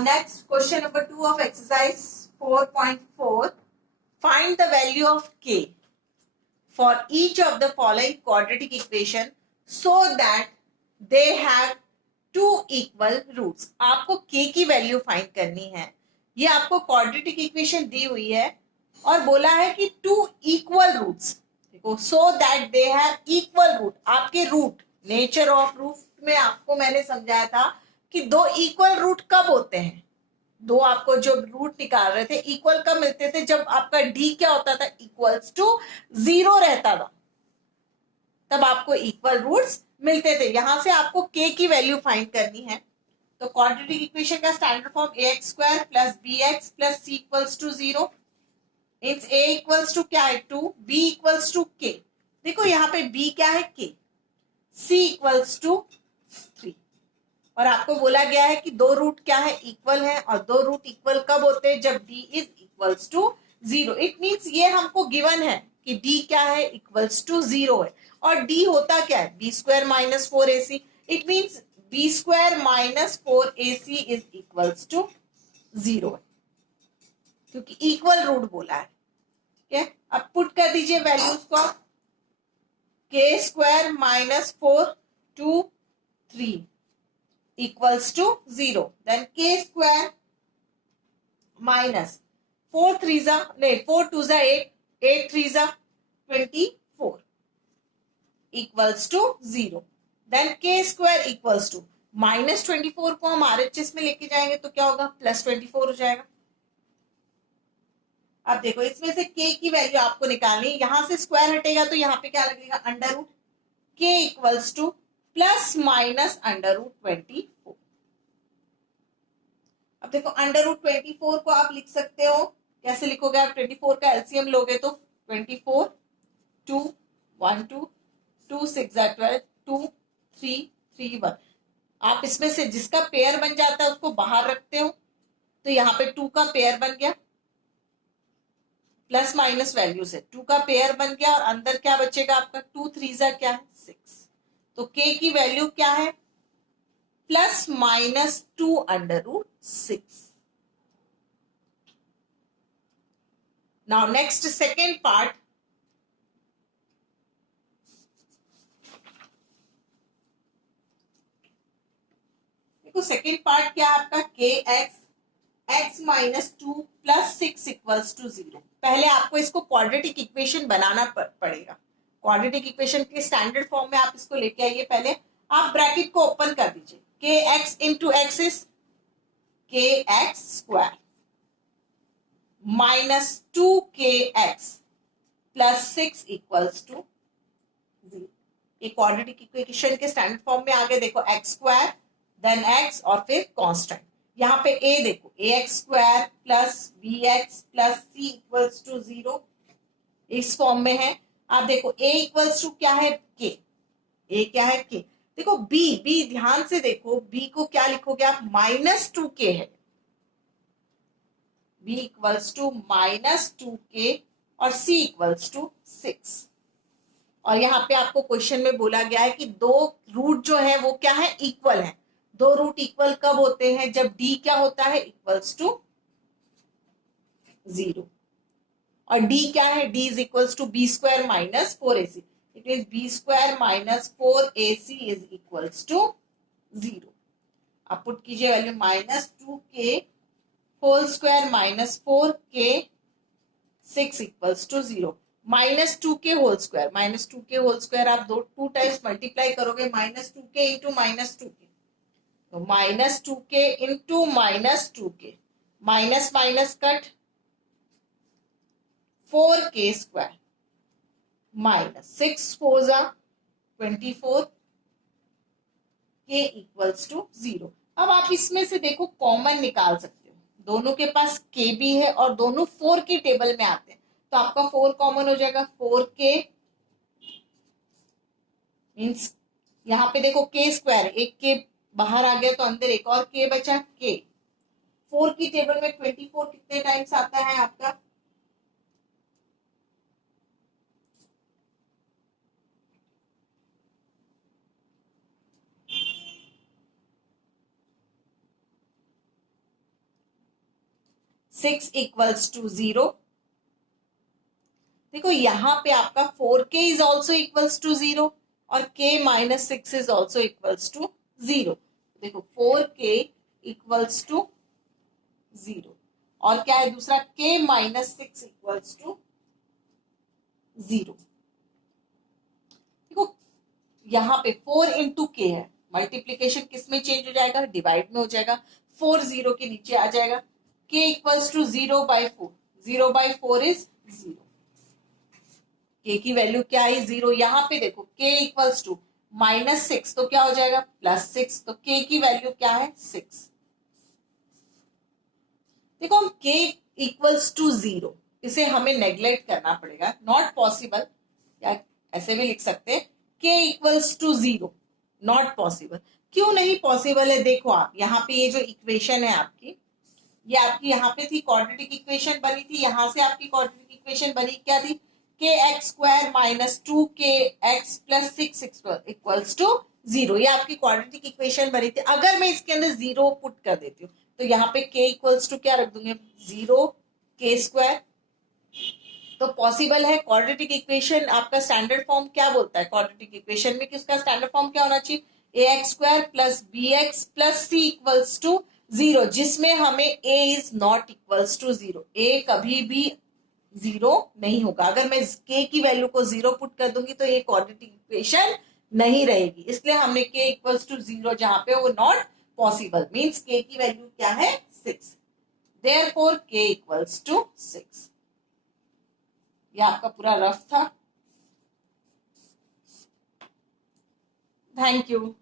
next question number 2 of exercise 4.4. Find the value of k for each of the following quadratic equation so that they have two equal roots. आपको k की value find करनी है. ये आपको quadratic equation दी हुई है और बोला है कि टू इक्वल रूट्स. देखो, so that they have equal root. आपके रूट, नेचर ऑफ रूट में आपको मैंने समझाया था कि दो इक्वल रूट कब होते हैं. दो आपको जो रूट निकाल रहे थे इक्वल कब मिलते थे, जब आपका डी क्या होता था, इक्वल्स टू 0 रहता था, तब आपको इक्वल रूट्स मिलते थे. यहां से आपको k की वैल्यू फाइंड करनी है. तो क्वाड्रेटिक इक्वेशन का standard form ax square plus bx plus c equals to 0. Means a equals to क्या है 2, b इक्वल्स टू k. देखो यहाँ पे b क्या है k, c इक्वल्स टू 3. और आपको बोला गया है कि दो रूट क्या है, इक्वल है. और दो रूट इक्वल कब होते हैं, जब d is equals to 0. It means ये हमको गिवन है कि d क्या है, इक्वल्स टू 0 है. और d होता क्या है, b square minus 4ac. It means b square minus 4ac is equals to 0 है, क्योंकि इक्वल रूट बोला है. ठीक है, अब पुट कर दीजिए वैल्यूज को. k square minus 4 2 3 equals to 0. Then k square minus 4 3s are, no, 4 2s are 8, 8 3s are 24 equals to 0. Then k square equals to minus 24 को हम RHS में लेके जाएंगे तो क्या होगा, प्लस 24 हो जाएगा. अब देखो, इसमें से k की वैल्यू आपको निकालनी. यहां से स्क्वायर हटेगा तो यहाँ पे क्या लगेगा, under root. k equals to plus minus under root 24. अब देखो, अंडर रूट 24 को आप लिख सकते हो, कैसे लिखोगे आप, 24 का एलसीएम लोगे तो 24 2 1 2 2 6 12 2 3 3 1. आप इसमें से जिसका पेयर बन जाता है उसको बाहर रखते हो, तो यहाँ पे 2 का पेयर बन गया, प्लस माइनस वैल्यू से 2 का पेयर बन गया, और अंदर क्या बचेगा आपका, 2 3 क्या है 6. तो k की वैल्यू क्या है, plus minus 2 under root 6. Now next second part. देखो, सेकेंड पार्ट क्या है आपका, k x x minus 2 plus 6 equals to 0. पहले आपको इसको क्वाड्रेटिक इक्वेशन बनाना पड़ेगा. क्वाड्रेटिक इक्वेशन के स्टैंडर्ड फॉर्म में आप इसको लेके आइए. पहले आप ब्रैकेट को ओपन कर दीजिए. K x into x is k x square minus 2kx plus 6 equals to 0. एक क्वाड्रेटिक इक्वेशन के स्टैंडर्ड फॉर्म में आगे देखो, एक्स स्क्वायर देन एक्स और फिर कांस्टेंट. यहाँ पे a देखो, A X square plus B X plus C equals to 0 इस फॉर्म में है. आप देखो a इक्वल्स टू क्या है, k. a क्या है, k. देखो b ध्यान से देखो, b को क्या लिखोगे आप, माइनस 2k है. b equals to minus 2k और c इक्वल्स टू 6. और यहाँ पे आपको क्वेश्चन में बोला गया है कि दो रूट जो है वो क्या है, इक्वल है. दो रूट इक्वल कब होते हैं, जब d क्या होता है, इक्वल्स टू 0. और d क्या है, d is equals to b square minus 4ac. It is b square minus 4ac is equals to 0. आप पुट कीजिए value, minus 2k whole square minus 4k 6 equals to 0. Minus 2k whole square, minus 2k whole square आप two times multiply करोगे, minus 2k into minus 2k, तो minus 2k into minus 2k, minus minus cut, 4k square minus 6 4 24 k equals to 0. अब आप इसमें से देखो common निकाल सकते हो. दोनों के पास k भी है और दोनों 4 की टेबल में आते हैं, तो आपका 4 कॉमन हो जाएगा. 4k मीन्स यहाँ पे देखो k स्क्वायर, एक k बाहर आ गया तो अंदर एक और k बचा, k. 4 की टेबल में 24 कितने टाइम्स आता है आपका, 6 इक्वल्स टू 0। देखो यहां पे आपका 4k is also equals to 0 और k minus 6 is also equals to 0। देखो 4k इक्वल्स टू 0 और क्या है दूसरा, k माइनस 6 इक्वल्स टू 0। देखो यहाँ पे 4 इंटू के है, मल्टीप्लीकेशन किस में चेंज हो जाएगा, डिवाइड में हो जाएगा। 4 0 के नीचे आ जाएगा। k equals to 0/4, 0/4 is 0। k की वैल्यू क्या है 0। यहाँ पे देखो k इक्वल्स टू -6 तो क्या हो जाएगा +6, तो k की वैल्यू क्या है 6। देखो हम k इक्वल्स टू 0 इसे हमें नेग्लेक्ट करना पड़ेगा, नॉट पॉसिबल, या ऐसे भी लिख सकते हैं k equals to 0, not possible. क्यों नहीं पॉसिबल है, देखो आप यहाँ पे ये जो इक्वेशन है आपकी, ये आपकी यहाँ पे थी क्वाड्रेटिक इक्वेशन बनी थी, यहां से आपकी क्वाड्रेटिक इक्वेशन बनी क्या थी, kx² minus 2kx plus 6 equals to 0। ये आपकी क्वाड्रेटिक इक्वेशन बनी थी। अगर मैं इसके अंदर 0 पुट कर देती हूँ तो यहाँ पे k इक्वल्स टू क्या रख दूंगे 0k²। तो पॉसिबल है। क्वाड्रेटिक इक्वेशन आपका स्टैंडर्ड फॉर्म क्या बोलता है, क्वाड्रेटिक इक्वेशन में किसका स्टैंडर्ड फॉर्म क्या होना चाहिए, ax² plus bx plus c equals to 0, जिसमें हमें a is not equals to 0। a कभी भी 0 नहीं होगा। अगर मैं k की वैल्यू को 0 पुट कर दूंगी तो ये क्वाड्रेटिक इक्वेशन नहीं रहेगी, इसलिए हमने k इक्वल्स टू 0 जहां पे वो नॉट पॉसिबल, मीन्स k की वैल्यू क्या है 6, देयरफॉर k इक्वल्स टू 6। ये आपका पूरा रफ था। Thank you.